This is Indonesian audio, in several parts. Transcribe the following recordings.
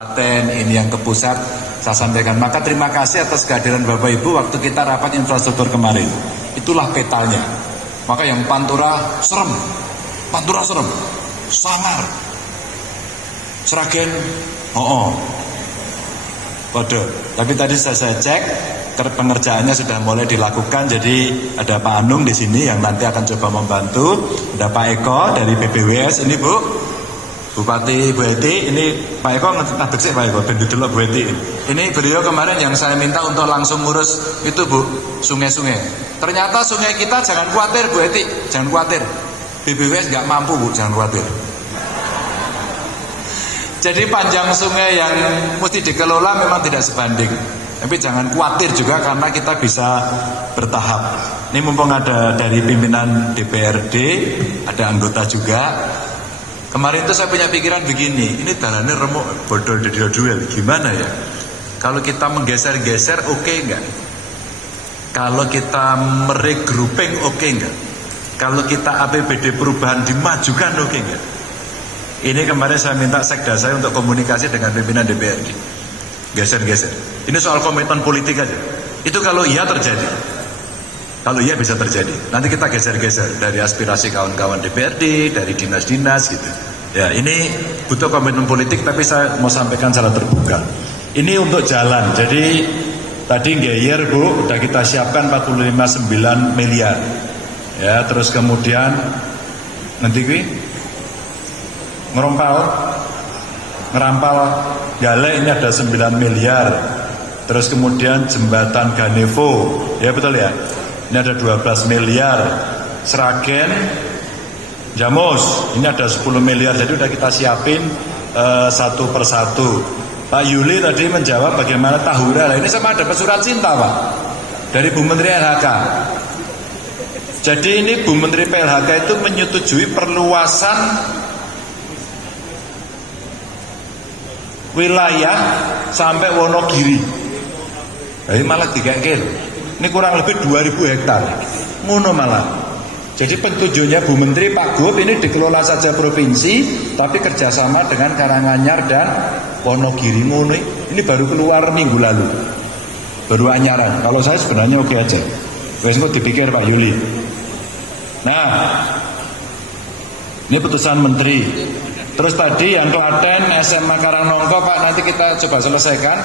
Ini yang ke pusat saya sampaikan. Maka terima kasih atas kehadiran Bapak Ibu waktu kita rapat infrastruktur kemarin. Itulah petanya. Maka yang Pantura serem, Sangar, Sragen, kode. Tapi tadi saya cek, pengerjaannya sudah mulai dilakukan. Jadi ada Pak Anung di sini yang nanti akan coba membantu. Ada Pak Eko dari BPWS. Ini Bu, Bupati Bu Eti. Ini Pak Eko ngadeg sih Pak Eko, bendu dulu Bu Eti. Ini beliau kemarin yang saya minta untuk langsung ngurus itu Bu, sungai-sungai. Ternyata sungai kita jangan khawatir Bu Eti, jangan khawatir. BPWS nggak mampu Bu, jangan khawatir. Jadi panjang sungai yang mesti dikelola memang tidak sebanding. Tapi jangan khawatir juga karena kita bisa bertahap. Ini mumpung ada dari pimpinan DPRD, ada anggota juga. Kemarin itu saya punya pikiran begini, ini dalannya remuk bodol duel, gimana ya? Kalau kita menggeser-geser oke enggak? Kalau kita meregrouping oke enggak? Kalau kita APBD perubahan dimajukan oke enggak? Ini kemarin saya minta sekda saya untuk komunikasi dengan pimpinan DPRD. Geser-geser. Ini soal komitmen politik aja. Itu kalau iya terjadi. Kalau iya bisa terjadi. Nanti kita geser-geser dari aspirasi kawan-kawan DPRD, dari dinas-dinas gitu. Ya, ini butuh komitmen politik, tapi saya mau sampaikan secara terbuka. Ini untuk jalan. Jadi tadi Geyer Bu, udah kita siapkan 45,9 miliar. Ya, terus kemudian nanti ngerampal Gale ini ada 9 miliar. Terus kemudian jembatan Ganevo, ya betul ya. Ini ada 12 miliar. Sragen, Jamus, ini ada 10 miliar. Jadi udah kita siapin satu persatu. Pak Yuli tadi menjawab bagaimana Tahura. Nah, ini sama dapat surat cinta Pak dari Bu Menteri LHK. Jadi ini Bu Menteri PLHK itu menyetujui perluasan wilayah sampai Wonogiri. Jadi malah 3 kilo. Ini kurang lebih 2.000 hektar. Ngono malah. Jadi petunjuknya Bu Menteri Pak Gub ini dikelola saja provinsi, tapi kerjasama dengan Karanganyar dan Wonogiri. Ngono. Ini baru keluar minggu lalu. Baru anyaran. Kalau saya sebenarnya oke aja. Wes kok dipikir Pak Yuli. Nah, ini putusan Menteri. Terus tadi yang Klaten SMA Karangnongko Pak, nanti kita coba selesaikan.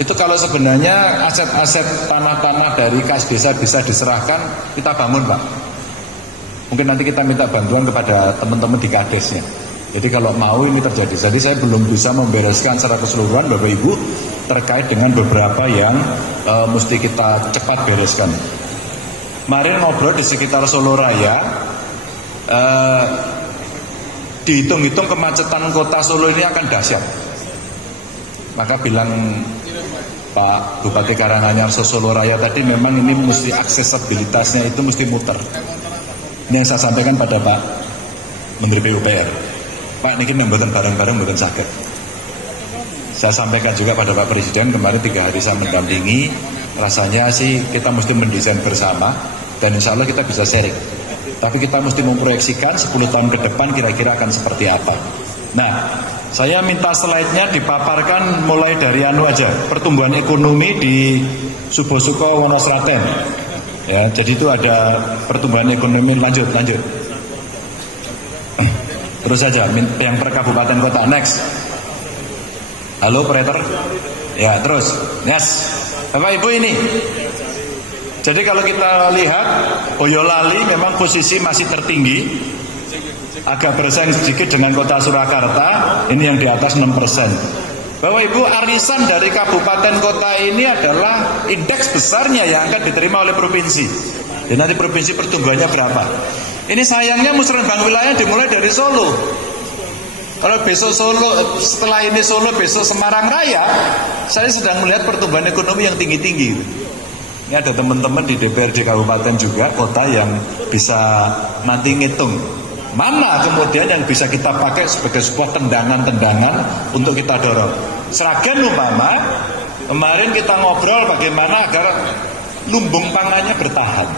Itu kalau sebenarnya aset-aset tanah-tanah dari kas desa bisa diserahkan, kita bangun Pak. Mungkin nanti kita minta bantuan kepada teman-teman di kadesnya. Jadi kalau mau ini terjadi. Jadi saya belum bisa membereskan secara keseluruhan Bapak Ibu terkait dengan beberapa yang mesti kita cepat bereskan. Kemarin ngobrol di sekitar Solo Raya, dihitung-hitung kemacetan kota Solo ini akan dahsyat. Maka bilang Pak Bupati Karanganyar Solo Raya tadi, memang ini mesti aksesibilitasnya itu mesti muter. Ini yang saya sampaikan pada Pak Menteri PUPR. Pak ini membuatkan bareng-bareng bukan sakit. Saya sampaikan juga pada Pak Presiden kemarin 3 hari saya mendampingi. Rasanya sih kita mesti mendesain bersama dan insya Allah kita bisa sharing. Tapi kita mesti memproyeksikan 10 tahun ke depan kira-kira akan seperti apa. Nah, saya minta slide-nya dipaparkan mulai dari aja, pertumbuhan ekonomi di Subosuko Wonosraten. Ya, jadi itu ada pertumbuhan ekonomi lanjut. Terus saja yang per kabupaten kota. Next. Halo operator. Ya, terus. Yes. Bapak Ibu ini. Jadi kalau kita lihat Boyolali memang posisi masih tertinggi, agak bersaing sedikit dengan kota Surakarta, ini yang di atas 6%. Bapak Ibu, arisan dari kabupaten kota ini adalah indeks besarnya yang akan diterima oleh provinsi. Dan nanti provinsi pertumbuhannya berapa? Ini sayangnya musrenbang wilayah dimulai dari Solo. Kalau besok Solo, setelah ini Solo, besok Semarang Raya, saya sedang melihat pertumbuhan ekonomi yang tinggi-tinggi. Ini ada teman-teman di DPRD kabupaten juga, kota yang bisa nanti ngitung mana kemudian yang bisa kita pakai sebagai sebuah tendangan-tendangan untuk kita dorong. Sragen umpama, kemarin kita ngobrol bagaimana agar lumbung pangannya bertahan.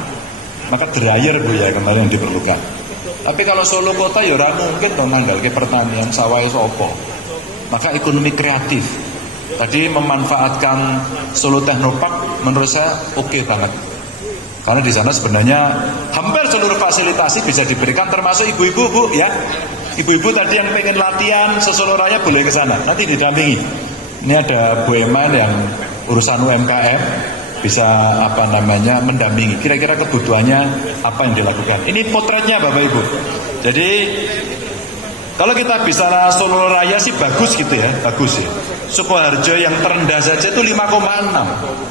Maka dryer Bu ya kemarin yang diperlukan. Tapi kalau Solo kota ya ora mungkin to mandalke pertanian sawah sopo. maka ekonomi kreatif. Tadi memanfaatkan Solo Technopark menurut saya oke banget. Karena di sana sebenarnya hampir seluruh fasilitasi bisa diberikan, termasuk ibu-ibu, Bu, ya. Ibu-ibu tadi yang pengen latihan sesolo raya boleh ke sana, nanti didampingi. Ini ada Bu Eman yang urusan UMKM, bisa mendampingi. Kira-kira kebutuhannya apa yang dilakukan. Ini potretnya Bapak Ibu. Jadi kalau kita bisa Solo Raya sih bagus gitu ya, bagus ya. Sukoharjo yang terendah saja itu 5,6.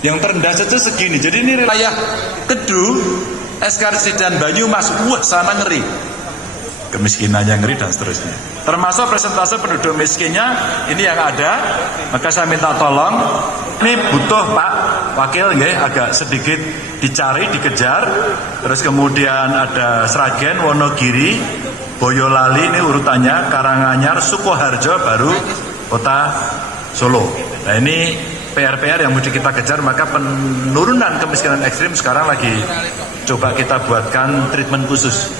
Yang terendah saja segini. Jadi ini wilayah Kedu, SKRC dan Banyumas, wah sana ngeri. Kemiskinannya ngeri dan seterusnya. Termasuk presentase penduduk miskinnya ini yang ada. Maka saya minta tolong, ini butuh Pak Wakil ya, agak sedikit dicari, dikejar. Terus kemudian ada Sragen, Wonogiri, Boyolali, ini urutannya, Karanganyar, Sukoharjo, baru Kota Solo. Nah ini PR-PR yang mesti kita kejar. Maka penurunan kemiskinan ekstrim sekarang lagi coba kita buatkan treatment khusus.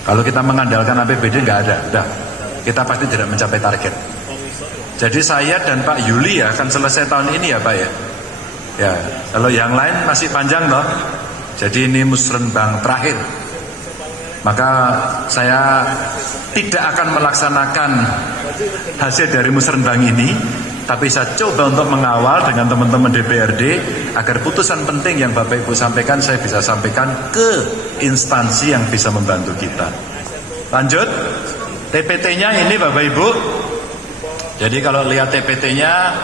Kalau kita mengandalkan APBD nggak ada, udah kita pasti tidak mencapai target. Jadi saya dan Pak Yuli ya akan selesai tahun ini ya Pak ya. Ya, kalau yang lain masih panjang loh. Jadi ini musrenbang terakhir. Maka saya tidak akan melaksanakan hasil dari musrenbang ini, tapi saya coba untuk mengawal dengan teman-teman DPRD agar putusan penting yang Bapak Ibu sampaikan saya bisa sampaikan ke instansi yang bisa membantu kita. Lanjut, TPT-nya ini Bapak Ibu. Jadi kalau lihat TPT-nya,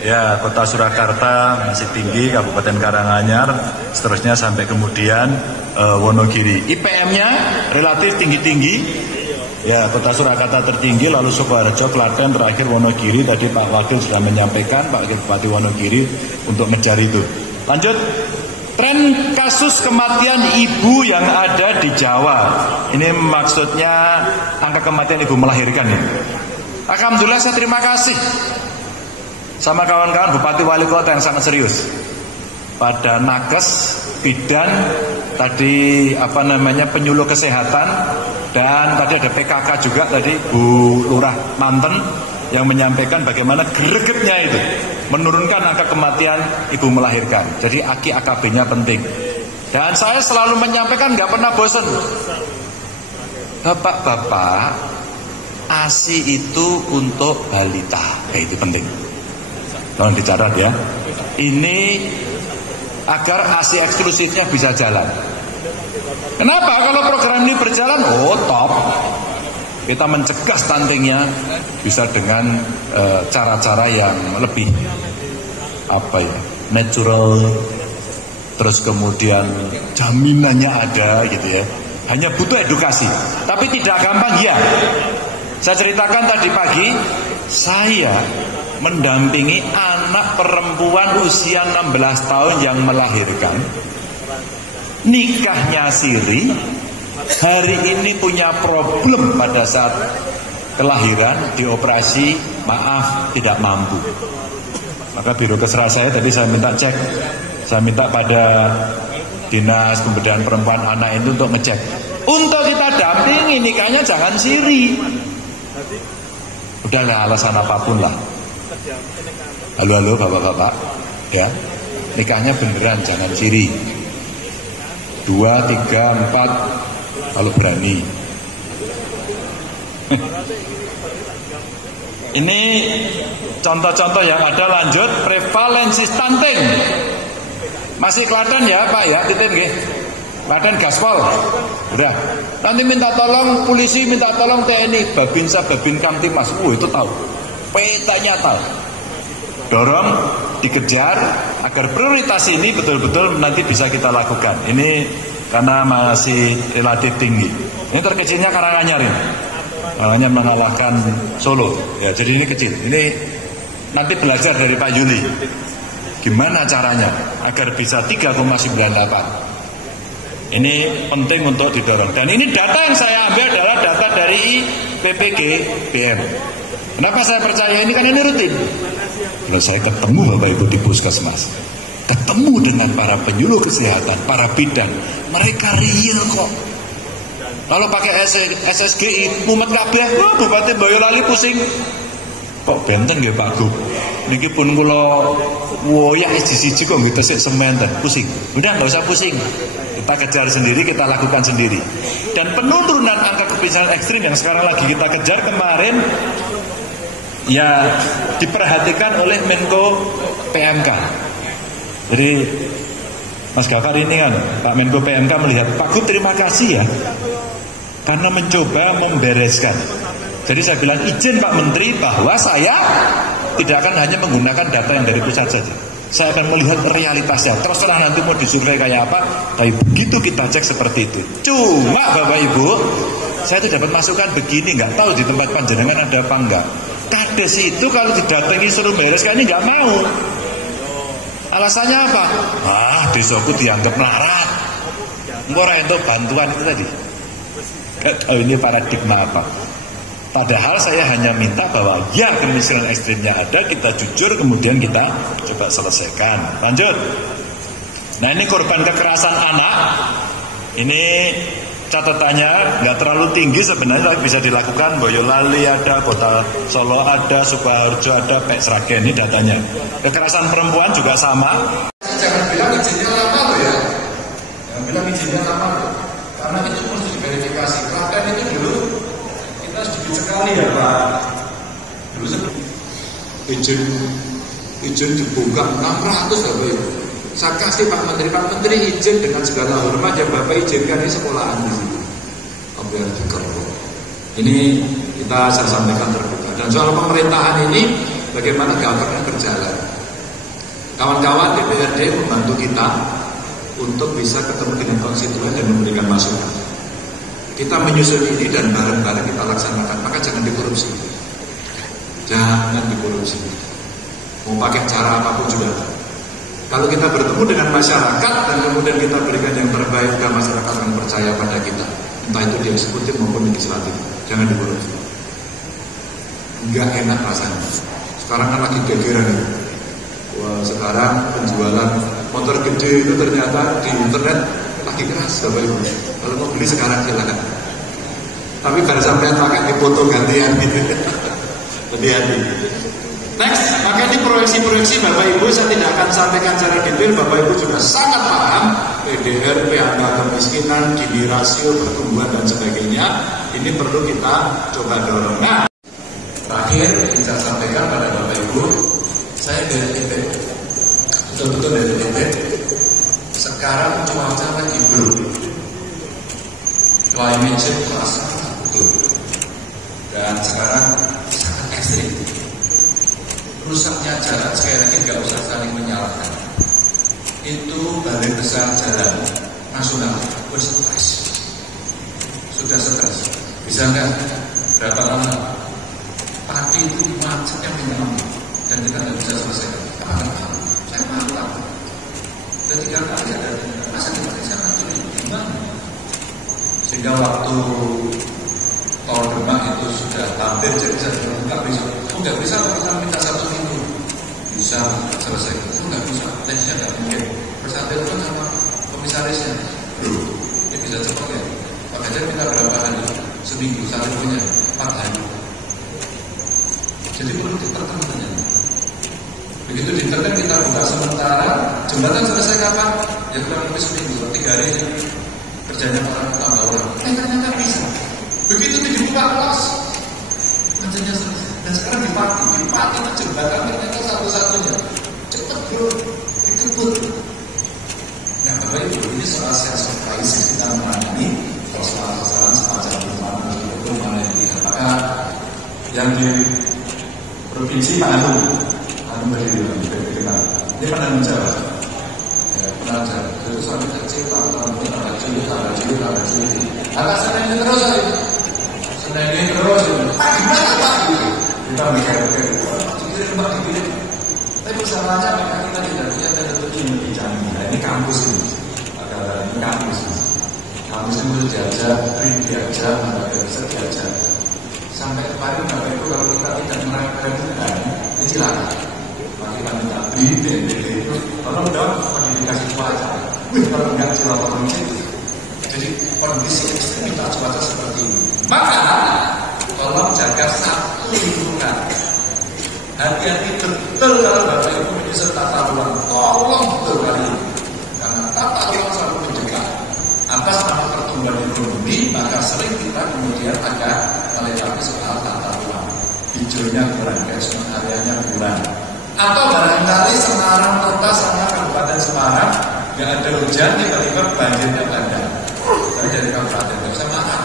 ya Kota Surakarta masih tinggi, Kabupaten Karanganyar, seterusnya sampai kemudian Wonogiri. IPM-nya relatif tinggi-tinggi. Ya, Kota Surakarta tertinggi, lalu Sukoharjo, Klaten, terakhir Wonogiri. Tadi Pak Wakil sudah menyampaikan, Pak Bupati Wonogiri untuk mencari itu. Lanjut, tren kasus kematian ibu yang ada di Jawa. Ini maksudnya angka kematian ibu melahirkan ya. Alhamdulillah saya terima kasih sama kawan-kawan Bupati Wali Kota yang sangat serius. Pada nakes, bidan, tadi penyuluh kesehatan, dan tadi ada PKK juga tadi Bu Lurah Manten yang menyampaikan bagaimana gregetnya itu menurunkan angka kematian ibu melahirkan. Jadi AKI AKB-nya penting. Dan saya selalu menyampaikan, nggak pernah bosan. Bapak-bapak, ASI itu untuk balita, kayak itu penting. Tolong dicatat ya. Ini agar ASI eksklusifnya bisa jalan. Kenapa? Kalau program ini berjalan, oh top. Kita mencegah stuntingnya bisa dengan cara-cara yang lebih natural. Terus kemudian jaminannya ada gitu ya. Hanya butuh edukasi. Tapi tidak gampang ya. Saya ceritakan tadi pagi, saya mendampingi anak perempuan usia 16 tahun yang melahirkan, nikahnya siri, hari ini punya problem pada saat kelahiran, dioperasi, maaf tidak mampu. Maka biro kesra saya tadi saya minta cek, saya minta pada Dinas Pemberdayaan Perempuan Anak itu untuk ngecek, untuk kita dampingi nikahnya jangan siri. Udahlah alasan apapun lah. Halo bapak-bapak, ya nikahnya beneran jangan siri. 2, 3, 4 kalau berani. Ini contoh-contoh yang ada. Lanjut, prevalensi stunting. Masih Klaten ya Pak ya, titip nggih. Klaten Gaspol. Udah. Nanti minta tolong polisi, minta tolong TNI, Babinsa, Babin Kamtimas. Itu tahu. Petanya tahu. Dorong, dikejar agar prioritas ini betul-betul nanti bisa kita lakukan. Ini karena masih relatif tinggi. Ini terkecilnya Karanganyar ini. Hanya mengalahkan Solo. Ya, jadi ini kecil. Ini nanti belajar dari Pak Yuli. Gimana caranya agar bisa 3,98. Ini penting untuk didorong. Dan ini data yang saya ambil adalah data dari PPG BM. Kenapa saya percaya ini? Karena ini rutin. Kalau saya ketemu Bapak Ibu di puskesmas, ketemu dengan para penyuluh kesehatan, para bidan, mereka real kok. Kalau pakai SSGI mumet kabeh, wah Bupati Boyolali pusing. Kok benten nggih Pak Gub? Niki pun kula woyak siji-siji kok nggih tesik semen pusing. Udah nggak usah pusing. Kita kejar sendiri, kita lakukan sendiri. Dan penurunan angka kemiskinan ekstrim yang sekarang lagi kita kejar kemarin ya diperhatikan oleh Menko PMK. Jadi Mas Gafar ini kan Pak Menko PMK melihat Pak Gub terima kasih ya karena mencoba membereskan. Jadi saya bilang izin Pak Menteri bahwa saya tidak akan hanya menggunakan data yang dari pusat saja. Saya akan melihat realitasnya. Terus terang nanti mau disurvei kayak apa, tapi begitu kita cek seperti itu. Cuma Bapak Ibu, saya tidak dapat masukan begini, nggak tahu di tempat panjenengan ada apa enggak. Kades itu kalau didatangi suruh beres kayaknya nggak mau. Alasannya apa? Desaku dianggap melarat. Murah untuk bantuan itu tadi. Gak tahu ini paradigma apa. Padahal saya hanya minta bahwa ya kemiskinan ekstrimnya ada, kita jujur kemudian kita coba selesaikan. Lanjut. Nah ini korban kekerasan anak. Ini catatannya nggak terlalu tinggi sebenarnya, tapi bisa dilakukan. Boyolali ada, Kota Solo ada, Sukoharjo ada, Pek Sragen, ini datanya. Kekerasan perempuan juga sama. Jangan bilang izinnya lama loh ya. Jangan bilang izinnya lama loh. Karena itu mesti diverifikasi. Bahkan itu dulu kita sedikit sekali ya Pak. Dulu izin dibuka 600 Bapak Ibu. Saya kasih Pak Menteri izin dengan segala hormat yang Bapak izinkan di sekolahan di sini. Biar dikeruk. Ini saya sampaikan terbuka. Dan soal pemerintahan ini bagaimana gambarnya berjalan. Kawan-kawan DPRD membantu kita untuk bisa ketemu dengan konstituen dan memberikan masukan. Kita menyusun ini dan bareng-bareng kita laksanakan. Maka jangan dikorupsi. Jangan dikorupsi. Mau pakai cara apapun juga. Kalau kita bertemu dengan masyarakat dan kemudian kita berikan yang terbaik, dan masyarakat akan percaya pada kita. Entah itu di eksekutif maupun legislatif. Jangan dikorupsi. Enggak enak rasanya. Sekarang kan lagi gegeran. Wah, sekarang penjualan motor gede itu ternyata di internet lagi keras Bapak Ibu. Kalau mau beli sekarang silakan. Tapi pada sampai pakai foto gantian gitu. Hati-hati. Next, maka ini proyeksi-proyeksi Bapak Ibu saya tidak akan sampaikan secara detail. Bapak Ibu juga sangat paham PDRP, angka kemiskinan, Gini rasio, pertumbuhan dan sebagainya. Ini perlu kita coba dorong. Nah, terakhir saya sampaikan pada Bapak Ibu, saya dari titik, betul-betul dari titik. Sekarang cuaca lagi buruk, climate change terasa betul, dan sekarang sangat ekstrim. Rusaknya jalan sekali lagi nggak usah saling menyalahkan. Itu Balai Besar Jalan Nasional stres, sudah stres. Bisa nggak berapa lama padi itu macetnya minum dan kita nggak bisa selesaikan. Saya malu. Dan 3 kali ada masa kita sangat sulit gimana? Sehingga waktu tol Demak itu sudah hampir jadi nggak bisa. Nggak bisa kalau minta 1 minggu bisa selesai. Nggak bisa, tesnya nggak mungkin. Bersatu kan sama komisarisnya. Ini bisa cepat ya. Pak Ganjar minta berapa hari? Seminggu, satu punya 4 hari. Jadi perlu ditertentunya. Begitu diterten kita buka sementara. Jembatan selesai kapan? Ya kurang lebih seminggu, 3 hari kerjanya orang tambah orang. Ternyata bisa. Begitu dibuka kelas, kerjanya selesai. Dan sekarang di Pati jembatan ternyata satu-satunya. Cepat bro, dikebut. Nah Bapak Ibu, ini soal sense of crisis kita menangani persoalan-persoalan semacam itu mana yang tidak. Maka yang di provinsi Pak Anung berdiri dikenal. Dia pernah menjawab. Pernah menjawab. Itu sampai kecil, tahun-tahun tambah cilik. Agak senangnya terus aja. Senangnya terus. Gimana Pak? Kita mikir-mikir. Tempat dipilih. Tapi persoalannya mereka kita tidak punya teknologi yang lebih canggih. Nah, ini kampus ini. Ini kampus. Kampus ini diajak, BRIN diajak, lembaga riset diajak. Sampai kemarin Bapak Ibu kalau kita tidak menerapkan ini silakan. Kita minta BRIN, BNPB itu, tolong dong modifikasi cuaca. Kalau enggak silakan itu. Jadi kondisi ekstremitas cuaca seperti ini. Maka tolong jaga satu lingkungan. Hati-hati betul kalau Bapak Ibu menyusun tata ruang. Tolong betul kali ini. Karena tata ruang selalu menjaga atas nama pertumbuhan ekonomi, maka sering kita kemudian agak melewati soal tata ruang. Hijaunya kurang, catchment areanya kurang. Atau barangkali Semarang Kota sama Kabupaten Semarang nggak ada hujan, tiba-tiba banjirnya ada. Tapi dari Kabupaten Semarang,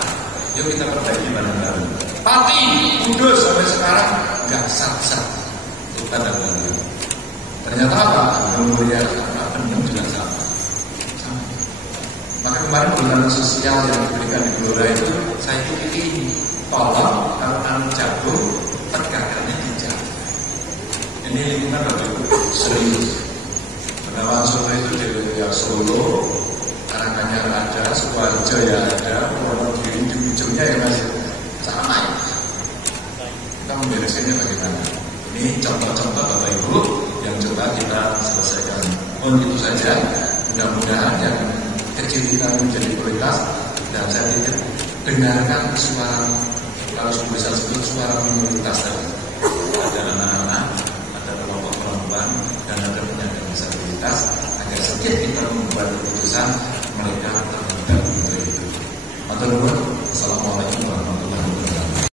yuk kita perbaiki bareng-bareng. Pati, Kudus sampai sekarang nggak sat-sat. Kita bantu. Ternyata apa? Kemudian Bening juga sama. Maka kemarin bulanan sosial yang diberikan di Gelora itu saya pikir ini, tolong kalau anu jagung tegakkannya hijau. Ini lingkungan Bapak serius. Bengawan Solo itu di Solo, Karanganyar ada, Sukoharjo ya ada, Wonogiri di ujungnya ya masih sama ya. Kita membereskannya bagaimana? Ini contoh-contoh Bapak Ibu yang coba kita selesaikan. Itu saja. Mudah-mudahan yang kecil kita menjadi prioritas, dan saya pikir dengarkan suara, kalau bisa sebut suara minoritas tadi. Ada anak-anak, ada kelompok perempuan, dan ada penyandang disabilitas, agar setiap kita membuat keputusan mereka terlibat untuk itu. Assalamualaikum warahmatullahi wabarakatuh.